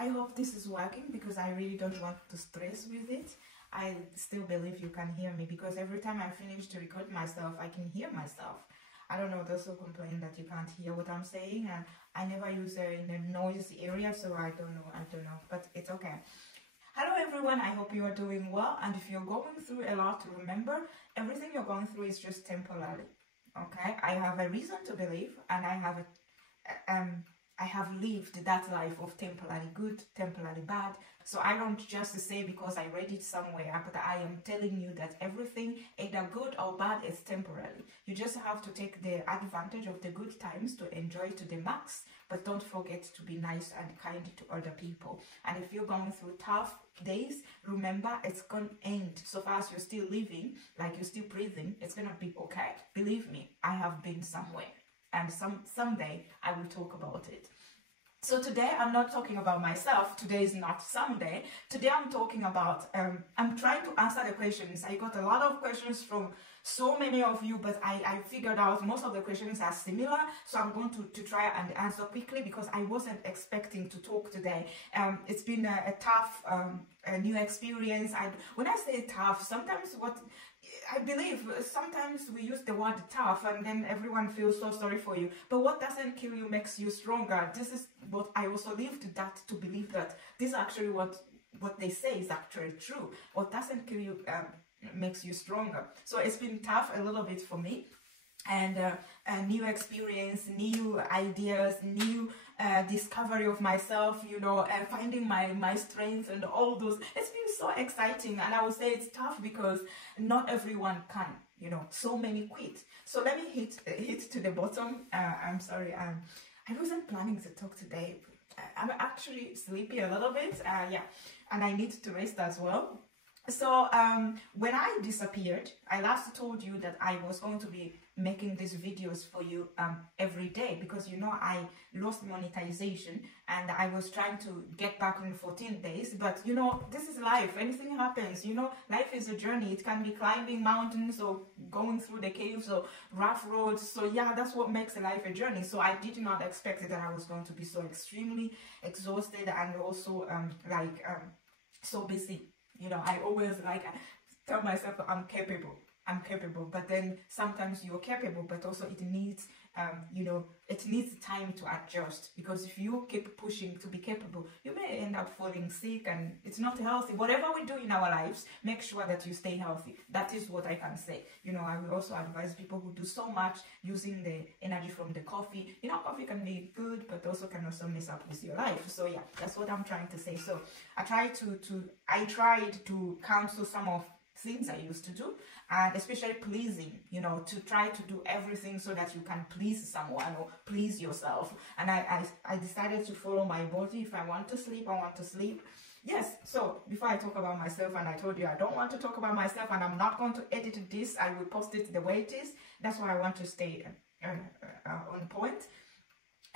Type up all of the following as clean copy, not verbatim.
I hope this is working because I really don't want to stress with it. I still believe you can hear me because every time I finish to record myself, I can hear myself. I don't know, those who complain that you can't hear what I'm saying, and I never use it in a noisy area, so I don't know, but it's okay. Hello everyone, I hope you are doing well, and if you're going through a lot, remember, everything you're going through is just temporary, okay? I have a reason to believe, and I have lived that life of temporary good, temporary bad. So I don't just say because I read it somewhere, but I am telling you that everything, either good or bad, is temporary. You just have to take the advantage of the good times to enjoy to the max, but don't forget to be nice and kind to other people. And if you're going through tough days, remember it's going to end. So far as you're still living, like you're still breathing, it's going to be okay. Believe me, I have been somewhere. And someday I will talk about it. So today I'm not talking about myself. Today is not someday. Today I'm talking about, I'm trying to answer the questions. I got a lot of questions from so many of you, but I figured out most of the questions are similar. So I'm going to try and answer quickly because I wasn't expecting to talk today. It's been a tough a new experience. When I say tough, sometimes I believe sometimes we use the word tough and then everyone feels so sorry for you. But what doesn't kill you makes you stronger. This is what I also lived that to believe that this is actually what they say is actually true. What doesn't kill you makes you stronger. So it's been tough a little bit for me. And a new experience, new ideas, new discovery of myself, you know, and finding my strengths and all those. It's been so exciting, and I would say it's tough because not everyone can, you know, so many quit. So let me hit to the bottom. I'm sorry, I wasn't planning to talk today. I'm actually sleepy a little bit, yeah, and I need to rest as well. So when I disappeared, I last told you that I was going to be making these videos for you every day because, you know, I lost monetization and I was trying to get back in 14 days. But, you know, this is life. Anything happens. You know, life is a journey. It can be climbing mountains or going through the caves or rough roads. So, yeah, that's what makes life a journey. So I did not expect that I was going to be so extremely exhausted and also so busy. You know, I always tell myself I'm capable, but then sometimes you're capable, but also it needs, you know, it needs time to adjust, because if you keep pushing to be capable, you may end up falling sick and it's not healthy. Whatever we do in our lives, make sure that you stay healthy. That is what I can say. You know, I will also advise people who do so much using the energy from the coffee. You know, coffee can be good, but also can also mess up with your life. So yeah, that's what I'm trying to say. So I tried to cancel some of things I used to do, and especially pleasing, you know, to try to do everything so that you can please someone or please yourself. And I decided to follow my body. If I want to sleep, I want to sleep. Yes, so before I talk about myself, and I told you I don't want to talk about myself, and I'm not going to edit this, I will post it the way it is. That's why I want to stay on point.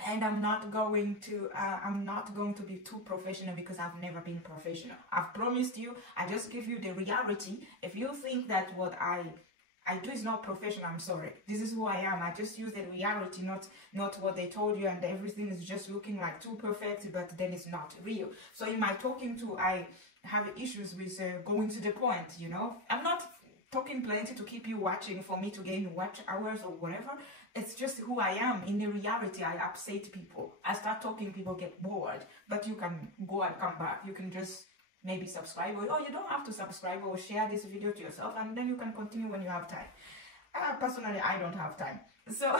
And I'm not going to be too professional because I've never been professional. I've promised you, I just give you the reality. If you think that what I do is not professional, I'm sorry. This is who I am. I just use the reality, not what they told you, and everything is just looking like too perfect, but then it's not real. So in my talking to, I have issues with going to the point, you know. I'm not talking plenty to keep you watching for me to gain watch hours or whatever. It's just who I am. In the reality, I upset people. I start talking, people get bored. But you can go and come back. You can just maybe subscribe, or you don't have to subscribe, or share this video to yourself, and then you can continue when you have time. Personally, I don't have time. So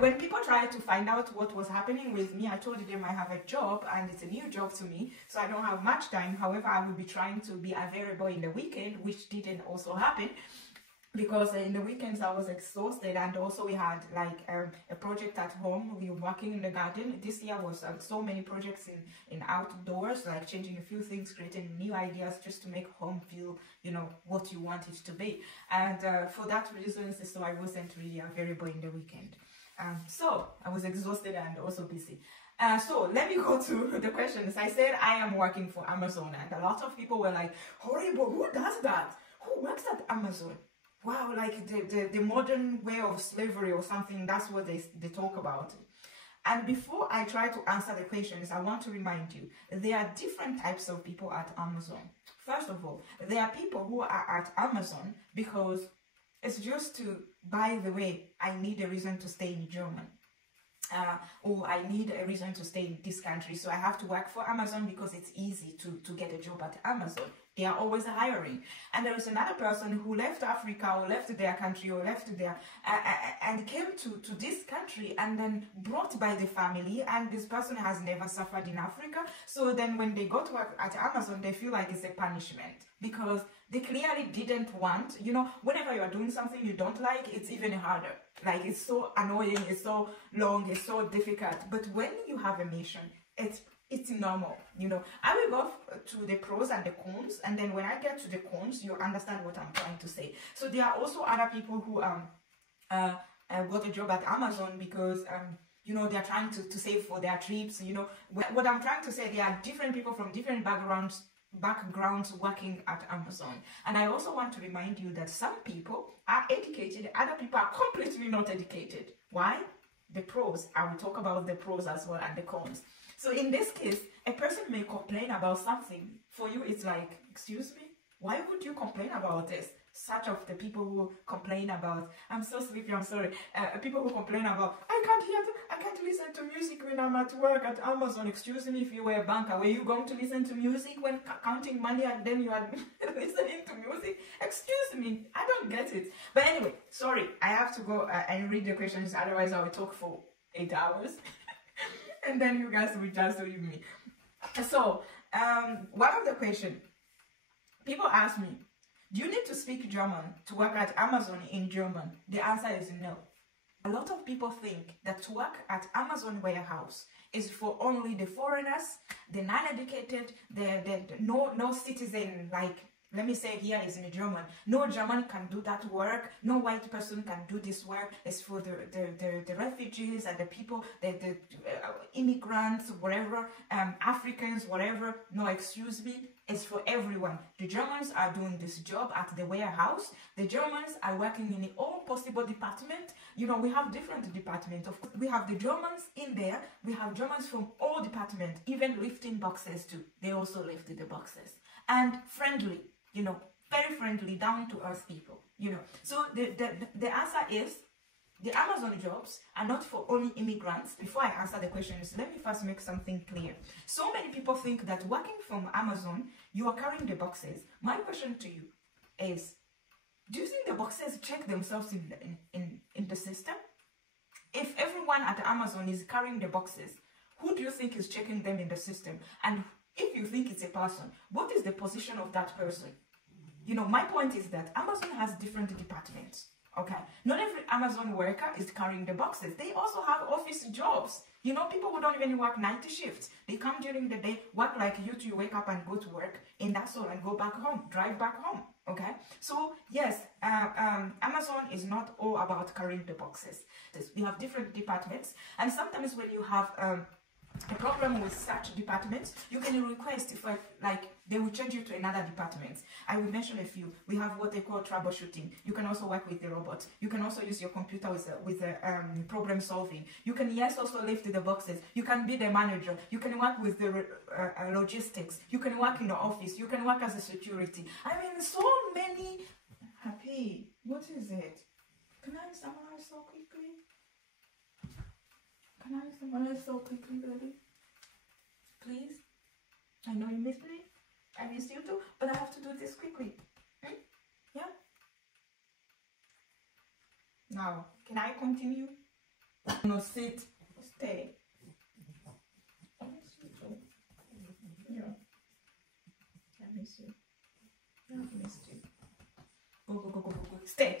when people try to find out what was happening with me, I told them I have a job and it's a new job to me, so I don't have much time. However, I will be trying to be available in the weekend, which didn't also happen, because in the weekends I was exhausted, and also we had like a project at home. We were working in the garden. This year was so many projects in outdoors, like changing a few things, creating new ideas just to make home feel, you know, what you want it to be. And for that reason, so I wasn't really available in the weekend. So I was exhausted and also busy. So let me go to the questions. I said I am working for Amazon, and a lot of people were like, horrible, who does that? Who works at Amazon? Wow, like the modern way of slavery or something. That's what they talk about. And before I try to answer the questions, I want to remind you, there are different types of people at Amazon. First of all, there are people who are at Amazon because it's just to, by the way, I need a reason to stay in Germany. Or I need a reason to stay in this country, so I have to work for Amazon because it's easy to get a job at Amazon. They are always hiring. And there is another person who left Africa or left their country or left their and came to this country and then brought by the family, and this person has never suffered in Africa. So then when they go to work at Amazon, they feel like it's a punishment because they clearly didn't want, you know, whenever you are doing something you don't like, it's even harder. Like, it's so annoying, it's so long, it's so difficult. But when you have a mission, it's normal, you know. I will go to the pros and the cons, and then when I get to the cons, you understand what I'm trying to say. So there are also other people who got a job at Amazon because you know, they're trying to save for their trips. You know, what I'm trying to say, there are different people from different backgrounds working at Amazon. And I also want to remind you that some people are educated, other people are completely not educated. Why? The pros. I will talk about the pros as well and the cons. So in this case, a person may complain about something. For you, it's like, excuse me, why would you complain about this? Such of the people who complain about, I'm so sleepy, I'm sorry, people who complain about, I can't listen to music when I'm at work at Amazon. Excuse me, if you were a banker, were you going to listen to music when counting money and then you are listening to music? Excuse me, I don't get it. But anyway, sorry, I have to go and read the questions, otherwise I will talk for 8 hours. And then you guys will just leave me. So, one of the questions, people ask me, do you need to speak German to work at Amazon in German? The answer is no. A lot of people think that to work at Amazon warehouse is for only the foreigners, the non-educated, the no citizen, like, let me say here is in German. No German can do that work. No white person can do this work. It's for the refugees and the people, the immigrants, whatever, Africans, whatever. No, excuse me. It's for everyone. The Germans are doing this job at the warehouse. The Germans are working in all possible departments. You know, we have different departments. Of course, we have the Germans in there. We have Germans from all departments, even lifting boxes too. They also lift the boxes. And friendly. You know, very friendly, down to earth people, you know. So the answer is, the Amazon jobs are not for only immigrants. Before I answer the questions, let me first make something clear. So many people think that working from Amazon, you are carrying the boxes. My question to you is, do you think the boxes check themselves in the system? If everyone at Amazon is carrying the boxes, who do you think is checking them in the system? And if you think it's a person, what is the position of that person? You know, my point is that Amazon has different departments, okay? Not every Amazon worker is carrying the boxes. They also have office jobs. You know, people who don't even work 90 shifts. They come during the day, work like you two, wake up and go to work, and that's all, and go back home, drive back home, okay? So, yes, Amazon is not all about carrying the boxes. We have different departments, and sometimes when you have a problem with such departments, you can request for, like, they will change you to another department. I will mention a few. We have what they call troubleshooting. You can also work with the robot. You can also use your computer with problem solving. You can, yes, also lift the boxes. You can be the manager. You can work with the logistics. You can work in the office. You can work as a security. I mean, so many. Happy, what is it? Can I summarize so quickly? Can I summarize so quickly, baby? Please? I know you miss me. I miss you too, but I have to do this quickly. Yeah? Now, can I continue? No, sit. Stay. I miss you too. Yeah. I miss you. Yeah, I missed you. Go. Stay.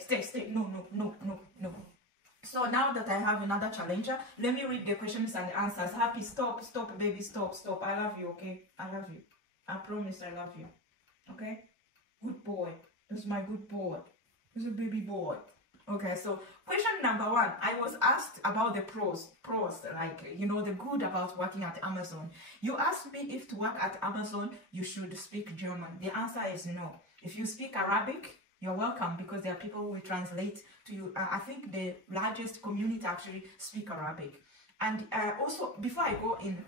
No. So now that I have another challenger, let me read the questions and answers. Happy, stop, baby, stop. I love you, okay? I love you. I promise I love you. Okay? Good boy. This is my good boy. This is a baby boy. Okay, so question number 1. I was asked about the pros, like, you know, the good about working at Amazon. You asked me if to work at Amazon, you should speak German. The answer is no. If you speak Arabic, you're welcome, because there are people who will translate to you. I think the largest community actually speak Arabic. And also, before I go in,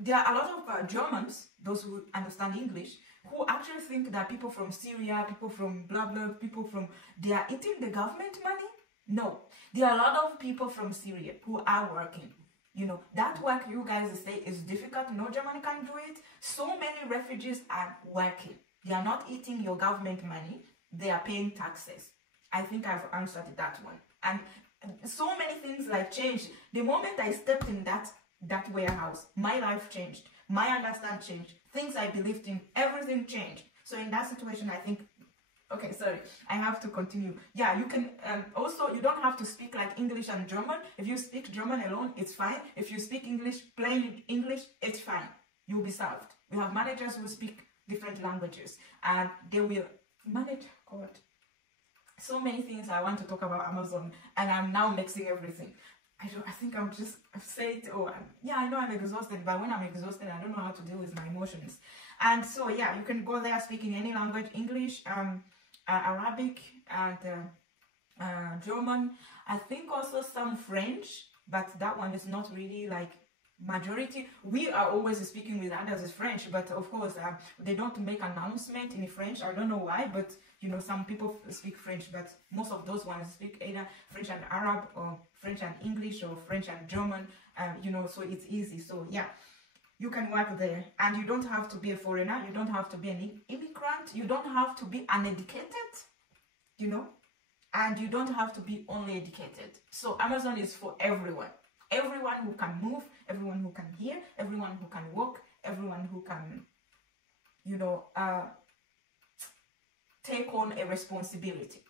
there are a lot of Germans, those who understand English, who actually think that people from Syria, people from blah blah, people from, they are eating the government money. No, there are a lot of people from Syria who are working. You know, that work you guys say is difficult. No German can do it. So many refugees are working. They are not eating your government money. They are paying taxes. I think I've answered that one. And so many things like changed. The moment I stepped in that warehouse, my life changed. My understanding changed. Things I believed in, everything changed. So in that situation, I think, okay, sorry, I have to continue. Yeah, you can also, you don't have to speak like English and German. If you speak German alone, it's fine. If you speak English, plain English, it's fine. You'll be served. We have managers who speak different languages and they will manage. God, so many things I want to talk about Amazon, and I'm now mixing everything. I think I've said, yeah, I know I'm exhausted, but when I'm exhausted, I don't know how to deal with my emotions. And so, yeah, you can go there speaking any language, English, Arabic, and German. I think also some French, but that one is not really like majority. We are always speaking with others in French, but of course they don't make announcement in French. I don't know why, but you know, some people speak French, but most of those ones speak either French and Arab, or French and English, or French and German, you know, so it's easy. So yeah, you can work there, and you don't have to be a foreigner, you don't have to be an immigrant, you don't have to be uneducated, you know, and you don't have to be only educated. So Amazon is for everyone. Everyone who can move, everyone who can hear, everyone who can walk, everyone who can, you know, take on a responsibility.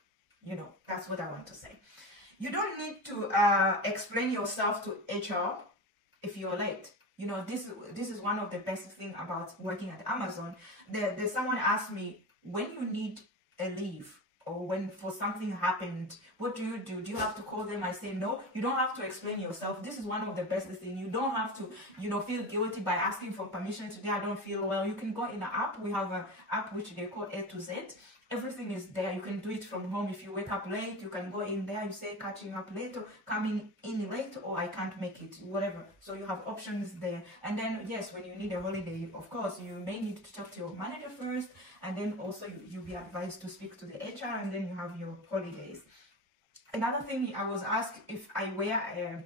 You know, that's what I want to say. You don't need to explain yourself to HR if you're late. You know, this is one of the best thing about working at Amazon. There's someone asked me, when you need a leave, or when for something happened, what do? Do you have to call them? I say, no, you don't have to explain yourself. This is one of the best things. You don't have to, you know, feel guilty by asking for permission. Today I don't feel well. You can go in an app. We have an app which they call A to Z. Everything is there. You can do it from home. If you wake up late, you can go in there. You say catching up late, or coming in late, or I can't make it, whatever. So you have options there. And then, yes, when you need a holiday, of course, you may need to talk to your manager first. And then also you'll be advised to speak to the HR, and then you have your holidays. Another thing, I was asked if I wear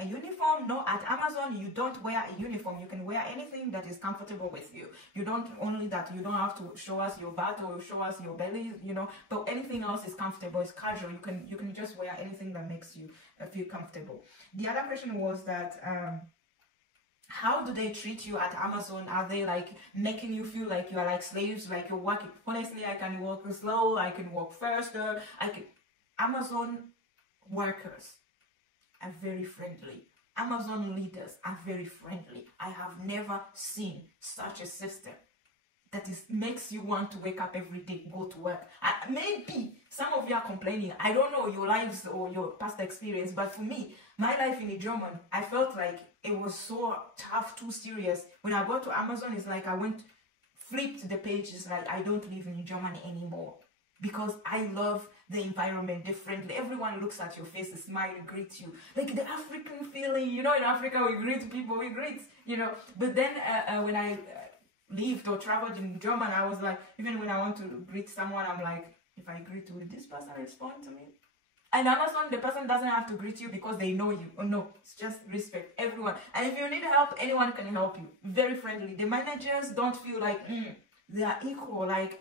a uniform. No, at Amazon, you don't wear a uniform. You can wear anything that is comfortable with you. You don't, only that, you don't have to show us your butt or show us your belly, you know, but anything else is comfortable, it's casual. You can just wear anything that makes you feel comfortable. The other question was that, how do they treat you at Amazon? Are they like making you feel like you are like slaves, like you're working? Honestly, I can walk slow, I can walk faster, Amazon workers are very friendly. Amazon leaders are very friendly. I have never seen such a system that makes you want to wake up every day, go to work. Maybe some of you are complaining. I don't know your lives or your past experience, but for me, my life in German, I felt like it was so tough, too serious. When I got to Amazon, it's like I flipped the pages, like I don't live in Germany anymore. Because I love the environment differently. Everyone looks at your face, smile, greet you. Like the African feeling, you know, in Africa we greet people, we greet, you know. But then when I lived or traveled in German, I was like, even when I want to greet someone, I'm like, if I greet, will this person respond to me? And Amazon, the person doesn't have to greet you because they know you. Oh no, it's just respect everyone. And if you need help, anyone can help you. Very friendly. The managers don't feel like they are equal. Like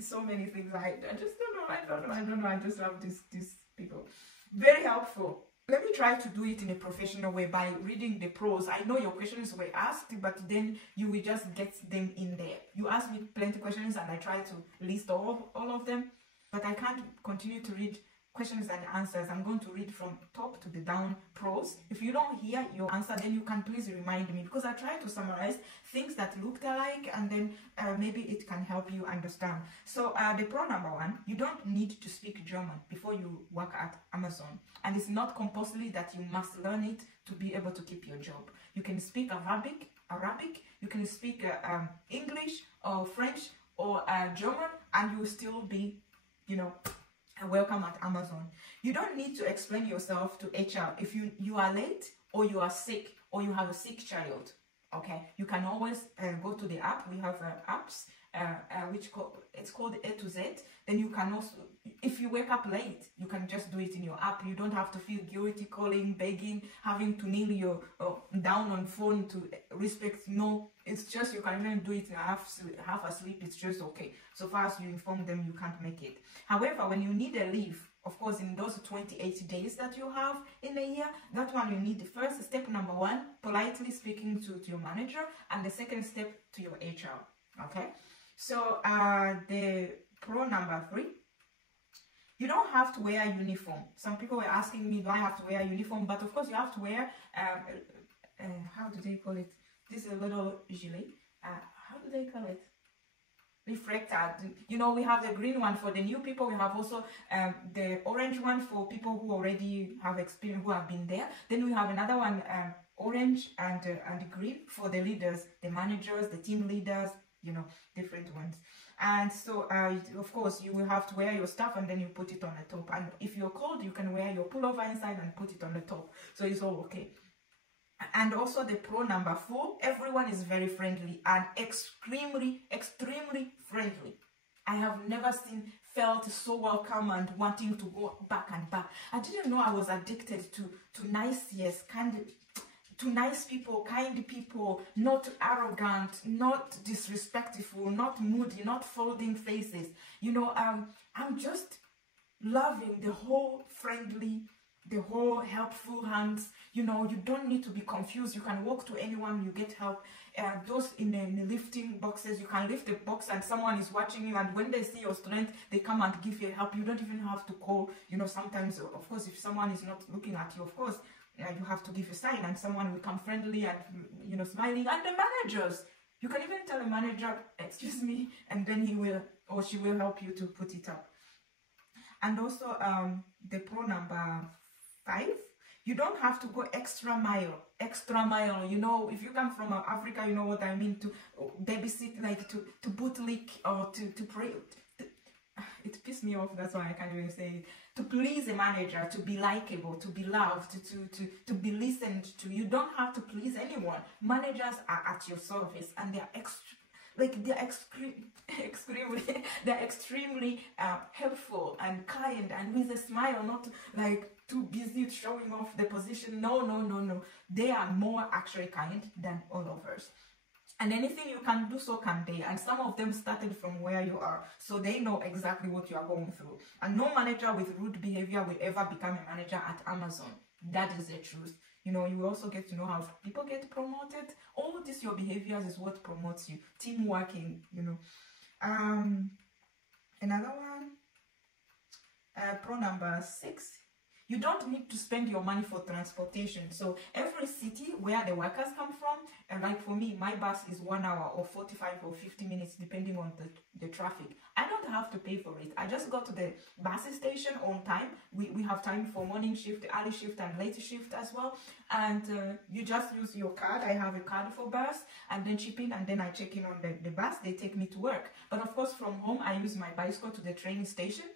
so many things. I just don't know. I don't know. I just love these people. Very helpful. Let me try to do it in a professional way by reading the pros. I know your questions were asked, but then you will just get them in there. You asked me plenty of questions and I try to list all of them, but I can't continue to read questions and answers. I'm going to read from top to the down pros. If you don't hear your answer, then you can please remind me, because I try to summarize things that looked alike, and then maybe it can help you understand. So the pro number one, you don't need to speak German before you work at Amazon, and it's not compulsory that you must learn it to be able to keep your job. You can speak Arabic, you can speak English or French or German, and you will still be, you know, welcome at Amazon. You don't need to explain yourself to HR if you are late or you are sick or you have a sick child. Okay, you can always go to the app. We have apps it's called A to Z. Then you can also, if you wake up late, you can just do it in your app. You don't have to feel guilty calling, begging, having to kneel your down on phone to respect. No, it's just you can even do it half asleep. It's just okay. So far as you inform them, you can't make it. However, when you need a leave, of course, in those 28 days that you have in a year, that one you need the first step, number one, politely speaking to your manager, and the second step to your HR. Okay. So the pro number 3, you don't have to wear a uniform. Some people were asking me, do I have to wear a uniform? But of course you have to wear, how do they call it? This is a little gilet. How do they call it? Reflector. You know, we have the green one for the new people. We have also the orange one for people who already have experience, who have been there. Then we have another one, orange and green for the leaders, the managers, the team leaders, you know, different ones. And so of course you will have to wear your stuff and then you put it on the top, and if you're cold you can wear your pullover inside and put it on the top, so it's all okay. And also the pro number 4, everyone is very friendly and extremely friendly. I have never felt so welcome and wanting to go back and back. I didn't know I was addicted to nice, yes, to nice people, kind people, not arrogant, not disrespectful, not moody, not folding faces. You know, I'm just loving the whole friendly, the whole helpful hands. You know, you don't need to be confused. You can walk to anyone, you get help. Those in the lifting boxes, you can lift the box and someone is watching you, and when they see your strength, they come and give you help. You don't even have to call. You know, sometimes, of course, if someone is not looking at you, of course, you have to give a sign and someone will come friendly and, you know, smiling. And the managers, you can even tell a manager, excuse me, and then he will or she will help you to put it up. And also the pro number 5, you don't have to go extra mile. You know, if you come from Africa, you know what I mean, to babysit, like to bootlick or to pray. It pissed me off, that's why I can't even say it. To please a manager, to be likable, to be loved, to be listened to. You don't have to please anyone. Managers are at your service, and they're extremely helpful and kind and with a smile, not like too busy showing off the position. No. They are more actually kind than all of us. And anything you can do, so can they. And some of them started from where you are, so they know exactly what you are going through. And no manager with rude behavior will ever become a manager at Amazon. That is the truth. You know, you also get to know how people get promoted. All this, your behaviors is what promotes you. Team working, you know. Another one, pro number 6. You don't need to spend your money for transportation. So every city where the workers come from, and like for me, my bus is 1 hour or 45 or 50 minutes, depending on the traffic. I don't have to pay for it. I just go to the bus station on time. We have time for morning shift, early shift, and late shift as well. And you just use your card. I have a card for bus, and then chip in, and then I check in on the bus. They take me to work. But of course, from home, I use my bicycle to the train station.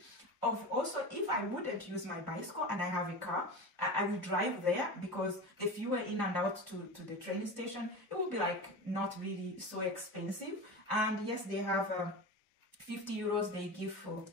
Also, if I wouldn't use my bicycle and I have a car, I will drive there, because the fuel in and out to the train station, it will be like not really so expensive. And yes, they have 50 euros they give for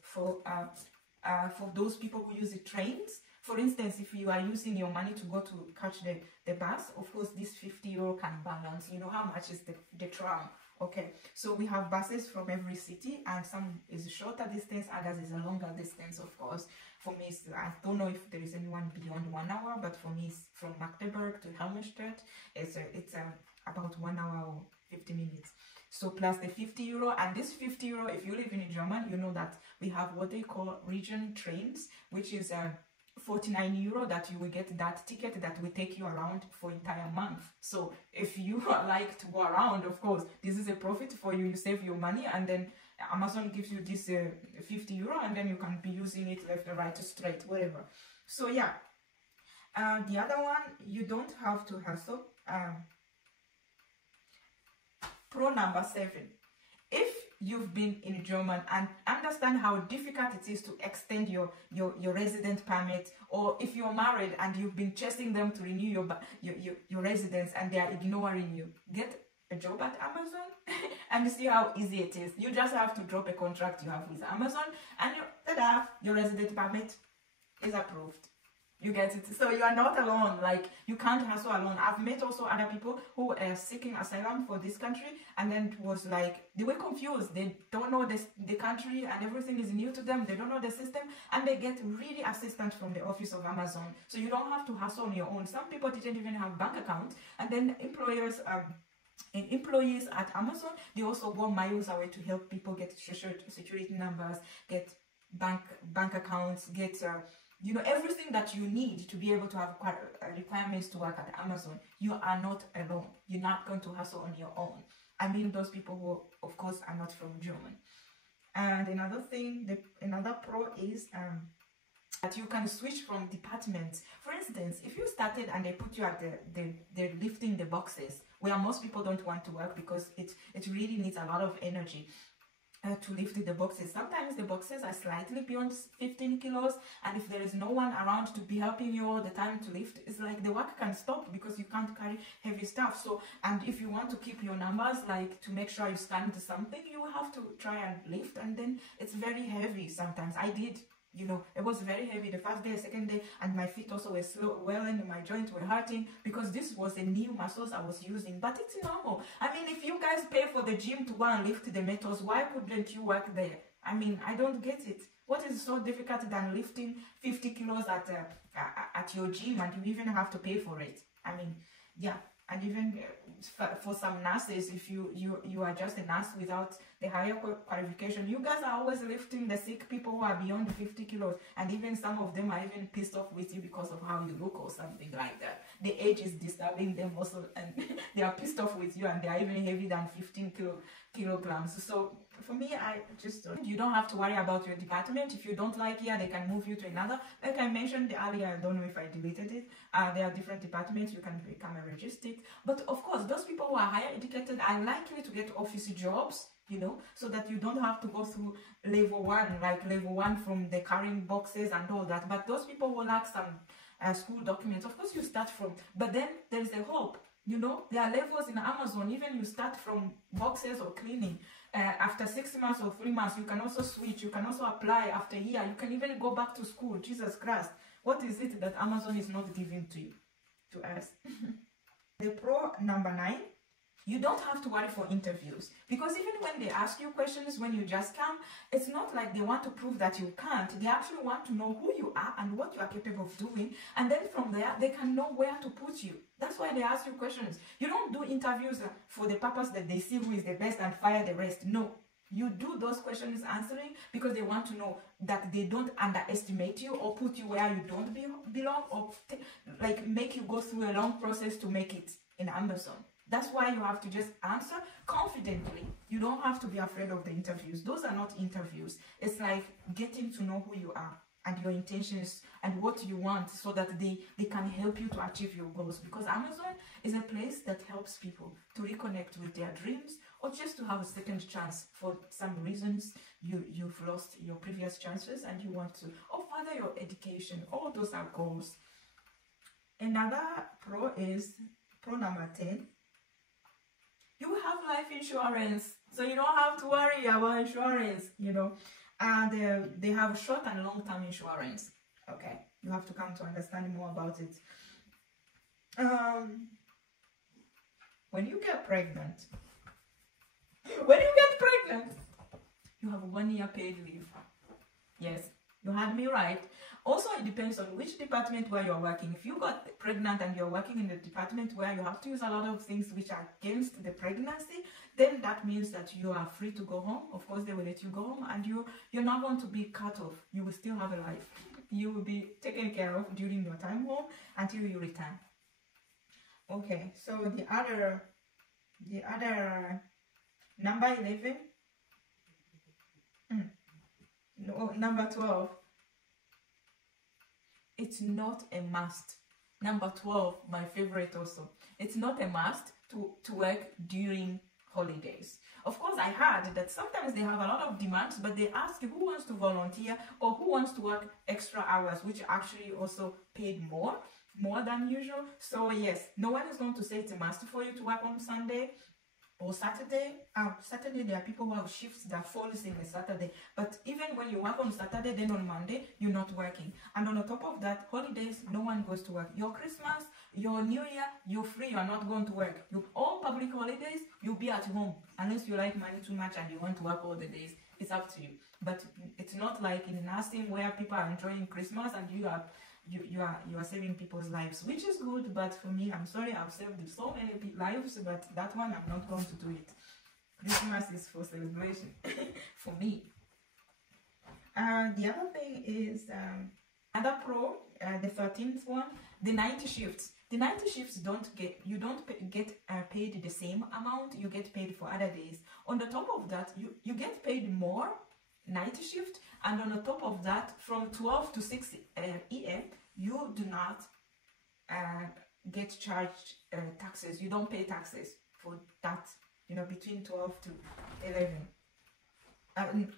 those people who use the trains. For instance, if you are using your money to go to catch the bus, of course, this 50 euro can balance, you know, how much is the tram. Okay, so we have buses from every city, and some is a shorter distance, others is a longer distance, of course. For me, I don't know if there is anyone beyond 1 hour, but for me, it's from Magdeburg to Helmstedt. It's about 1 hour or 50 minutes. So plus the 50 euro, and this 50 euro, if you live in Germany, you know that we have what they call region trains, which is 49 euro, that you will get that ticket that will take you around for entire month. So if you like to go around, of course, this is a profit for you. You save your money, and then Amazon gives you this 50 euro, and then you can be using it left, right, straight, whatever. So yeah, the other one, you don't have to hustle. Pro number 7. If you've been in Germany and understand how difficult it is to extend your resident permit, or if you're married and you've been chasing them to renew your residence and they are ignoring you, get a job at Amazon and see how easy it is. You just have to drop a contract you have with Amazon and your resident permit is approved. You get it? So you are not alone. Like, you can't hustle alone. I've met also other people who are seeking asylum for this country, and then it was like they were confused. They don't know the country and everything is new to them. They don't know the system, and they get really assistance from the office of Amazon. So you don't have to hustle on your own. Some people didn't even have bank accounts, and then employees at Amazon, they also go miles away to help people get social security numbers, get bank accounts, get you know, everything that you need to be able to have requirements to work at Amazon. You are not alone. You're not going to hustle on your own. I mean, those people who, of course, are not from Germany. And another thing, another pro is that you can switch from departments. For instance, if you started and they put you at the lifting the boxes, where most people don't want to work because it really needs a lot of energy to lift the boxes. Sometimes the boxes are slightly beyond 15 kilos, and if there is no one around to be helping you all the time to lift, it's like the work can stop because you can't carry heavy stuff. So, and if you want to keep your numbers, like to make sure you stand to something, you have to try and lift, and then it's very heavy sometimes. I did, you know, it was very heavy the first day, second day, and my feet also were swelling, my joints were hurting because this was a new muscles I was using. But it's normal. I mean, if you guys pay for the gym to go and lift the metals, why couldn't you work there? I mean, I don't get it. What is so difficult than lifting 50 kilos at your gym, and you even have to pay for it? I mean, yeah. And even for some nurses, if you are just a nurse without the higher qualification, you guys are always lifting the sick people who are beyond 50 kilos, and even some of them are even pissed off with you because of how you look or something like that. The age is disturbing them also, and they are pissed off with you, and they are even heavier than 15 kilograms. So for me, I just, you don't have to worry about your department. If you don't like here, they can move you to another. Like I mentioned earlier, I don't know if I deleted it. There are different departments. You can become a registered. But of course, those people who are higher educated are likely to get office jobs, you know, so that you don't have to go through level 1, like level 1 from the carrying boxes and all that. But those people who lack some school documents, of course you start from, but then there's a hope. You know, there are levels in Amazon. Even you start from boxes or cleaning. After 6 months or 3 months, you can also switch. You can also apply after a year. You can even go back to school. Jesus Christ. What is it that Amazon is not giving to you, to us? The pro number 9, you don't have to worry for interviews. Because even when they ask you questions, when you just come, it's not like they want to prove that you can't. They actually want to know who you are and what you are capable of doing. And then from there, they can know where to put you. That's why they ask you questions. You don't do interviews for the purpose that they see who is the best and fire the rest. No. You do those questions answering because they want to know that they don't underestimate you or put you where you don't belong, or like make you go through a long process to make it in Amazon. That's why you have to just answer confidently. You don't have to be afraid of the interviews. Those are not interviews. It's like getting to know who you are and your intentions and what you want, so that they can help you to achieve your goals. Because Amazon is a place that helps people to reconnect with their dreams, or just to have a second chance for some reasons you've lost your previous chances and you want to, or further your education. All those are goals. Another pro is pro number 10. You have life insurance, so you don't have to worry about insurance, you know. And they have short and long-term insurance. Okay, you have to come to understand more about it. When you get pregnant, you have 1 year paid leave. Yes, you had me right. Also, it depends on which department where you're working. If you got pregnant and you're working in the department where you have to use a lot of things which are against the pregnancy, then that means that you are free to go home. Of course, they will let you go home, and you're not going to be cut off. You will still have a life. You will be taken care of during your time home until you return. Okay, so the other number 11. No, number 12. It's not a must. Number 12, my favorite also. It's not a must to work during holidays. Of course, I heard that sometimes they have a lot of demands, but they ask you who wants to volunteer or who wants to work extra hours, which actually also paid more than usual. So yes, no one is going to say it's a must for you to work on Sunday or Saturday. Saturday, there are people who have shifts that falls in a Saturday. But even when you work on Saturday, then on Monday, you're not working. And on the top of that, holidays, no one goes to work. Your Christmas, your New Year, you're free, you're not going to work. All public holidays, you'll be at home. Unless you like money too much and you want to work all the days, it's up to you. But it's not like in nursing where people are enjoying Christmas and you are saving people's lives, which is good. But for me, I'm sorry, I've saved so many lives, but that one I'm not going to do it. Christmas is for celebration for me. The other thing is another pro, the 13th one, the night shifts. The night shifts you don't get paid the same amount you get paid for other days. On the top of that, you get paid more night shift, and on the top of that, from 12 to 6 a.m. you do not get charged taxes. You don't pay taxes for that, between 12 to 11.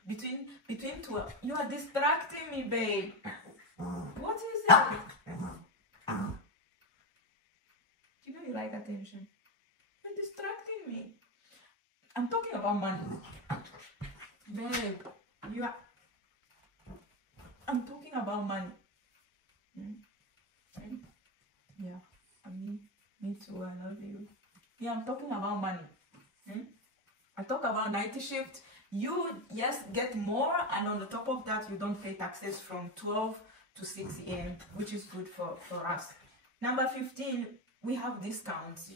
Between 12. You are distracting me, babe. What is it? You like attention. You're distracting me. I'm talking about money. Babe, I'm talking about money. Yeah, me too, I love you. Yeah, I'm talking about money. I talk about night shift. You, yes, get more, and on the top of that, you don't pay taxes from 12 to 6 a.m., which is good for us. Number 15, we have discounts,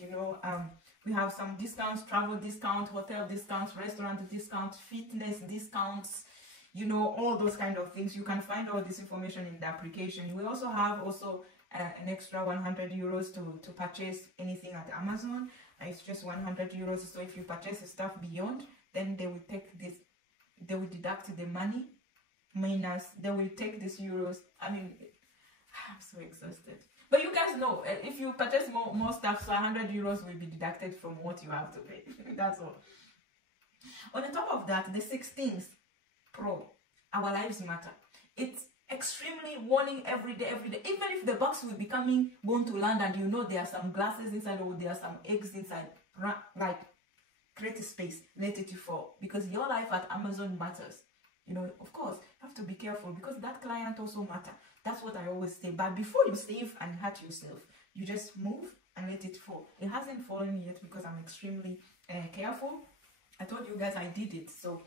we have some discounts, travel discounts, hotel discounts, restaurant discounts, fitness discounts, all those kind of things. You can find all this information in the application. We also have an extra 100 euros to purchase anything at Amazon. It's just 100 euros. So if you purchase stuff beyond, then they will take this, they will deduct the money minus, they will take this euros. I'm so exhausted. But you guys know, if you purchase more stuff, so 100 euros will be deducted from what you have to pay. That's all. On the top of that, the 16th pro, our lives matter. It's extremely warning every day. Even if the box will be going to land and there are some glasses inside or there are some eggs inside, like, create a space, let it fall. Because your life at Amazon matters. Of course, you have to be careful because that client also matters. That's what I always say. But before you save and hurt yourself, you just move and let it fall. It hasn't fallen yet because I'm extremely careful. I told you guys I did it. So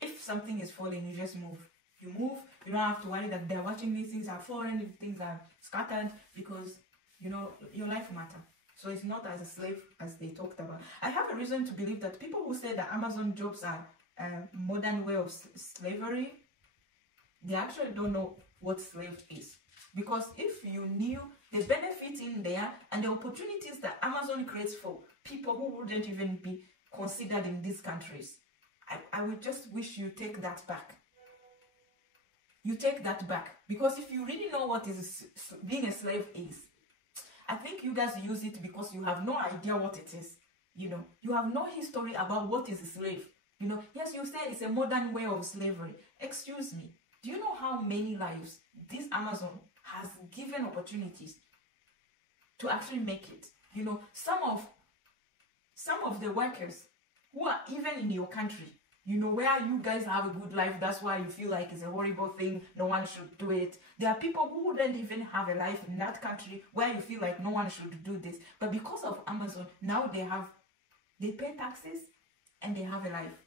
if something is falling, you just move. You move. You don't have to worry that they're watching these things are falling, if things are scattered, because your life matters. So it's not as a slave as they talked about. I have a reason to believe that people who say that Amazon jobs are a modern way of slavery, they actually don't know what slave is. Because if you knew the benefits in there and the opportunities that Amazon creates for people who wouldn't even be considered in these countries, I would just wish you take that back. You take that back. Because if you really know what is being a slave is, I think you guys use it because you have no idea what it is. You have no history about what is a slave. Yes, you say it's a modern way of slavery. Excuse me. Do you know how many lives this Amazon has given opportunities to actually make it? Some of the workers who are even in your country, where you guys have a good life, that's why you feel like it's a horrible thing, no one should do it. There are people who wouldn't even have a life in that country where you feel like no one should do this. But because of Amazon, now they pay taxes and they have a life.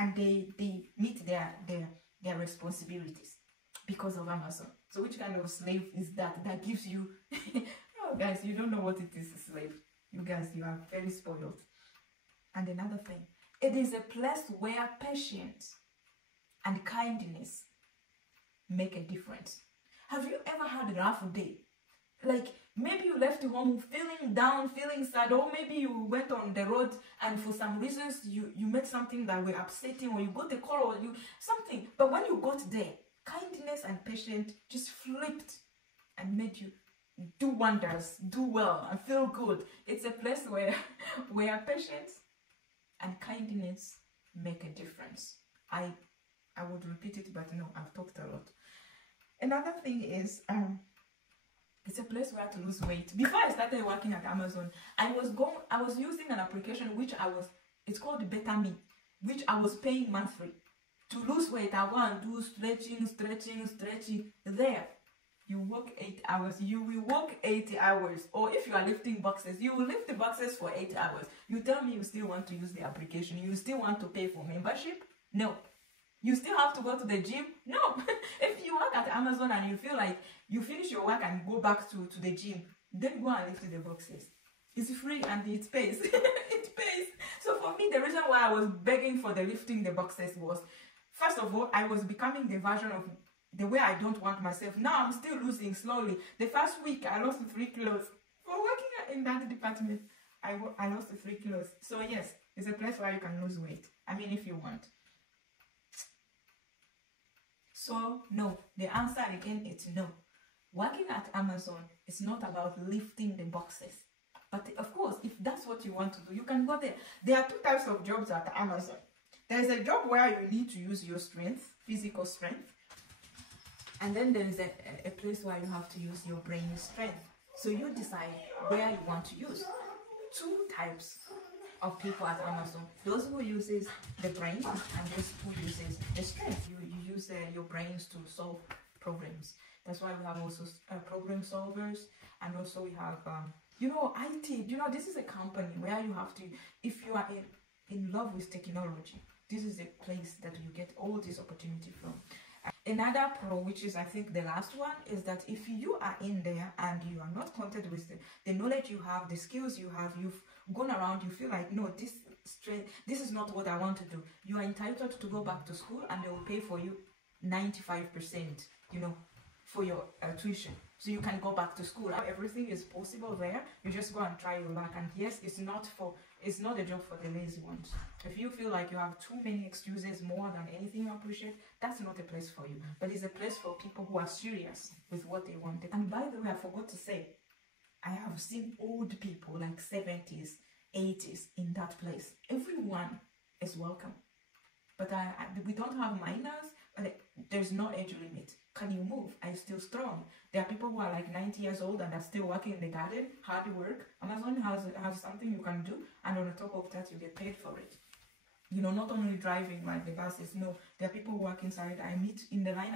And they meet their responsibilities because of Amazon. So which kind of slave is that gives you oh guys, you don't know what it is, a slave. You guys, you are very spoiled. And another thing, it is a place where patience and kindness make a difference. Have you ever had a rough day? Like maybe you left home feeling down, feeling sad, or maybe you went on the road and for some reasons you met something that were upsetting, or you got a call or something. But when you got there, kindness and patience just flipped and made you do wonders, do well, and feel good. It's a place where patience and kindness make a difference. I would repeat it, but no, I've talked a lot. Another thing is it's a place where to lose weight. Before I started working at Amazon, I was using an application it's called Better Me, which I was paying monthly. To lose weight, I want to do stretching. There, you work 8 hours. You will work 80 hours. Or if you are lifting boxes, you will lift the boxes for 8 hours. You tell me you still want to use the application. You still want to pay for membership? No. You still have to go to the gym? No. If you work at Amazon and you feel like you finish your work and go back to the gym, then go and lift the boxes. It's free and it pays. It pays. So for me, the reason why I was begging for the lifting the boxes was, first of all, I was becoming the version of the way I don't want myself. Now I'm still losing slowly. The first week, I lost 3 kilos. For working in that department, I lost 3 kilos. So yes, it's a place where you can lose weight. I mean, if you want. So no, the answer again is no. Working at Amazon is not about lifting the boxes. But of course, if that's what you want to do, you can go there. There are 2 types of jobs at Amazon. There's a job where you need to use your strength, physical strength. And then there's a place where you have to use your brain strength. So you decide where you want to use. 2 types of people at Amazon. Those who uses the brain and those who uses the strength. You use your brains to solve problems. That's why we have also problem solvers, and also we have IT. This is a company where you have to, if you are in love with technology, this is a place that you get all this opportunity from. Another pro, which is I think the last one, is that if you are in there and you are not content with the knowledge you have, the skills you have, you've gone around, you feel like, no, this is not what I want to do. You are entitled to go back to school and they will pay for you 95%, for your tuition. So you can go back to school. Everything is possible there. You just go and try your luck. And yes, it's not a job for the lazy ones. If you feel like you have too many excuses more than anything you appreciate, that's not a place for you. But it's a place for people who are serious with what they want. And by the way, I forgot to say, I have seen old people like 70s, 80s in that place. Everyone is welcome. But we don't have minors, but there's no age limit. Can you move? Are you still strong? There are people who are like 90 years old and are still working in the garden, hard work. Amazon has something you can do, and on the top of that, you get paid for it. Not only driving like the buses. No, there are people who work inside. I meet in the line.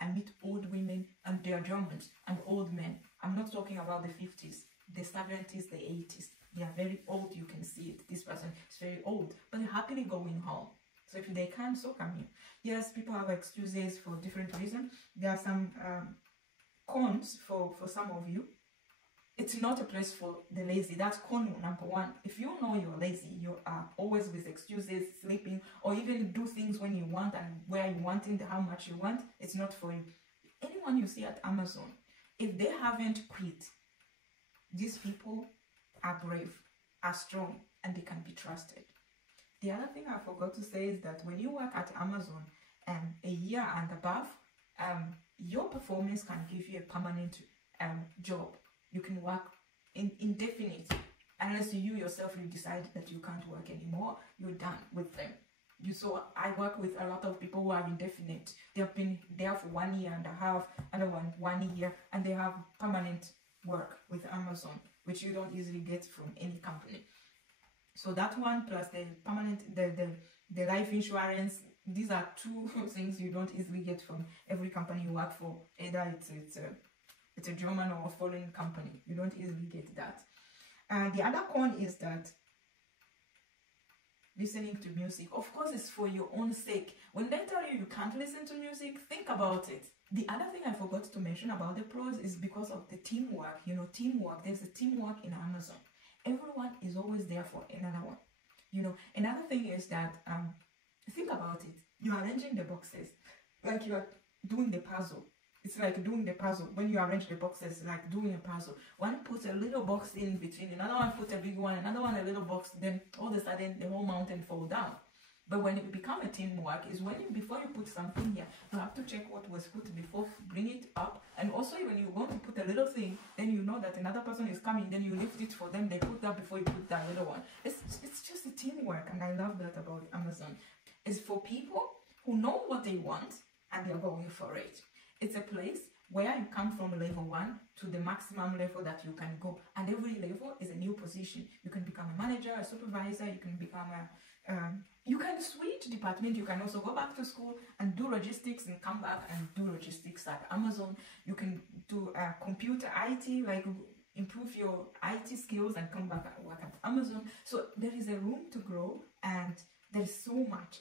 I meet old women, and they are Germans, and old men. I'm not talking about the 50s, the 70s, the 80s. They are very old. You can see it. This person is very old, but they're happily going home. So if they can, so can you. Yes, people have excuses for different reasons. There are some cons for some of you. It's not a place for the lazy. That's con number 1. If you know you're lazy, you are always with excuses, sleeping, or even do things when you want and where you want it, how much you want, it's not for you. Anyone you see at Amazon, if they haven't quit, these people are brave, are strong, and they can be trusted. The other thing I forgot to say is that when you work at Amazon a year and above, your performance can give you a permanent job. You can work indefinite, unless you yourself decide that you can't work anymore. You're done with them. So I work with a lot of people who are indefinite. They have been there for 1 year and a half, another 1 year, and they have permanent work with Amazon, which you don't easily get from any company. So that one plus the permanent, the life insurance, these are 2 things you don't easily get from every company you work for. Either it's a German or a foreign company. You don't easily get that. And the other con is that listening to music, of course, it's for your own sake. When they tell you can't listen to music, think about it. The other thing I forgot to mention about the pros is because of the teamwork. Teamwork. There's a teamwork in Amazon. Everyone is always there for another one. Another thing is that think about it. You're arranging the boxes like you are doing the puzzle. It's like doing the puzzle. When you arrange the boxes, like doing a puzzle. One puts a little box in between, another one puts a big one, another one a little box. Then all of a sudden the whole mountain falls down. But when it become a teamwork is when you, before you put something here, you have to check what was put before, bring it up. And also when you want to put a little thing, then you know that another person is coming, then you lift it for them, they put that before you put that little one. It's just a teamwork, and I love that about Amazon. It's for people who know what they want and they're going for it. It's a place where you come from level 1 to the maximum level that you can go, and every level is a new position. You can become a manager, a supervisor, you can become you can switch department. You can also go back to school and do logistics and come back and do logistics at Amazon. You can do computer IT, like improve your IT skills and come back and work at Amazon. So there is a room to grow, and there is so much.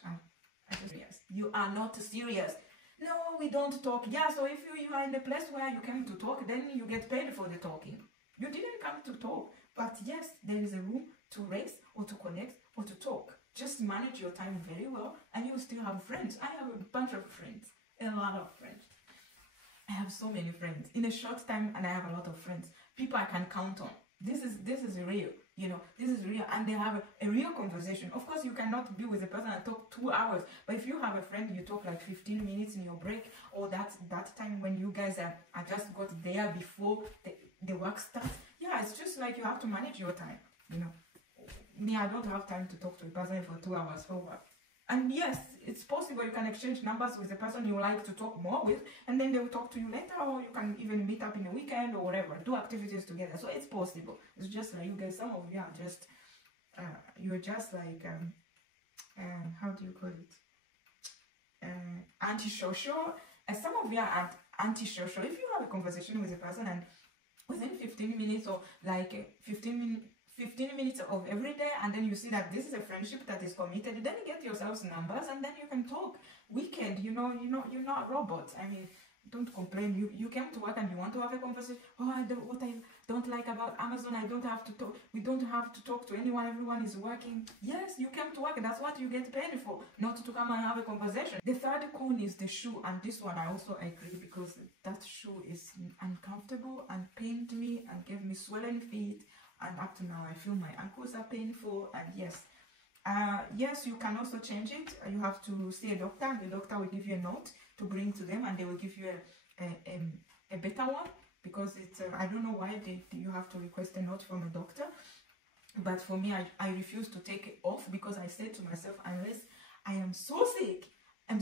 Serious. You are not serious. No, we don't talk. Yeah, so if you are in the place where you came to talk, then you get paid for the talking. You didn't come to talk. But yes, there is a room to race or to connect or to talk. Just manage your time very well, and you will still have friends. I have a bunch of friends, a lot of friends. I have so many friends in a short time, and I have a lot of friends. People I can count on. This is real, you know. This is real, and they have a real conversation. Of course, you cannot be with a person and talk 2 hours, but if you have a friend, you talk like 15 minutes in your break, or that time when you guys are just got there before the work starts. Yeah, it's just like you have to manage your time, you know. Me, I don't have time to talk to a person for 2 hours for work. And yes, it's possible you can exchange numbers with the person you like to talk more with, and then they will talk to you later, or you can even meet up in a weekend or whatever, do activities together. So it's possible. It's just like you guys, some of you are just, you're just like, how do you call it? Antisocial. And some of you are antisocial. If you have a conversation with a person and within 15 minutes or like 15 minutes of every day, and then you see that this is a friendship that is committed, then you get yourselves numbers, and then you can talk. Wicked, you know, you're not robots. I mean, don't complain. You came to work and you want to have a conversation. Oh, what I don't like about Amazon, I don't have to talk. We don't have to talk to anyone. Everyone is working. Yes, you came to work. That's what you get paid for, not to come and have a conversation. The third con is the shoe, and this one I also agree, because that shoe is uncomfortable and pained me and gave me swollen feet. And up to now, I feel my ankles are painful. And yes, you can also change it. You have to see a doctor, and the doctor will give you a note to bring to them, and they will give you a better one, because it's I don't know why you have to request a note from a doctor. But for me, I refuse to take it off, because I said to myself, unless I am so sick, and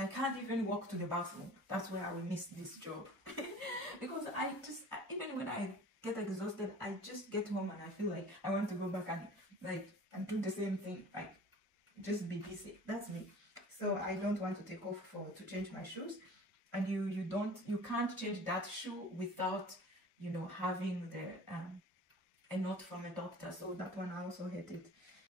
I can't even walk to the bathroom, that's where I will miss this job. Because even when I get exhausted, I just get home and I feel like I want to go back and do the same thing, like just be busy. That's me. So I don't want to take off to change my shoes, and you can't change that shoe without, you know, having a note from a doctor. So that one I also hate it.